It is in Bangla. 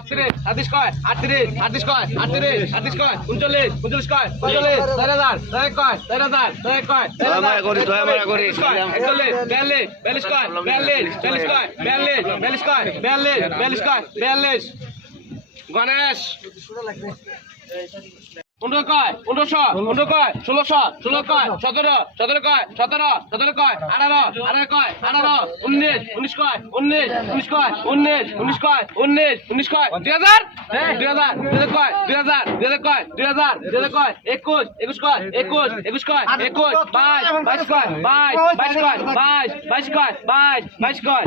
38 কয় 38 কয় 38 কয় 39 কয় 40 4000 কয় 4000 কয় 42 কয় 42 গণেশ 15 কয় 1500 কয় 1600 কয় 17 কয় 17 কয় 18 কয় 19 কয় 19 কয় 19 কয় 2000 কয় 2000 কয় 21 কয় 22 কয় 22 কয় 22 কয় 22 কয়